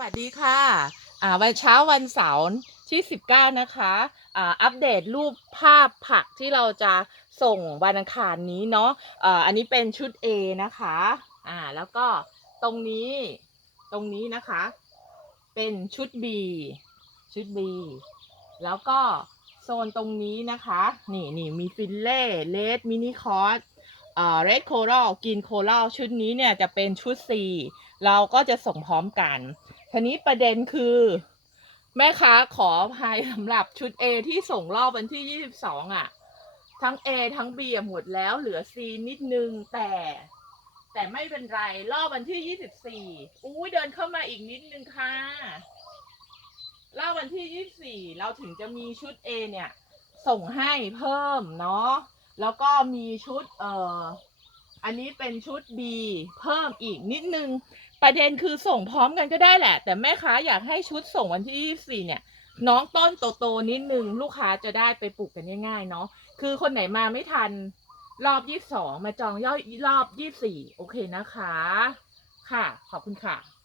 วัสดีค่ะอ่าวันเช้าวันเสาร์ที่ 19 นะคะอ่าอัปเดตรูปภาพผักที่เราจะส่งวันอังคารนี้เนาะอ่าอันนี้เป็นชุด A นะคะอ่าแล้วก็ตรงนี้ตรงนี้นะคะ เป็นชุด B ชุด B แล้วก็โซนตรงนี้นะคะ นี่นี่มีฟิลเล่เลดมินิคอร์ส เรดโคร a ลกินโคร a ลชุดนี้เนี่ยจะเป็นชุด C เราก็จะส่งพร้อมกันทีนี้ประเด็นคือ แม่ค้าขออภัยสำหรับชุด A ที่ส่งรอบวันที่ 22อะ ทั้ง A ทั้ง B หมดแล้วเหลือ C นิดนึงแต่ แต่ไม่เป็นไร รอบวันที่ 24อุ้ยเดินเข้ามาอีกนิดนึงค่ะรอบวันที่ 24 เราถึงจะมีชุด A เนี่ย ส่งให้เพิ่มเนาะ แล้วก็มีชุดเอ่ออันนี้เป็นชุด B เพิ่มอีกนิดนึง ประเด็นคือส่งพร้อมกันก็ได้แหละ แต่แม่ค้าอยากให้ชุดส่งวันที่ 24 เนี่ย น้องต้นโตๆนิดนึง ลูกค้าจะได้ไปปลูกกันง่ายๆเนาะคือคนไหนมาไม่ทันรอบ 22 มาจองย่อยรอบ 24 โอเคนะคะ ค่ะ ขอบคุณค่ะ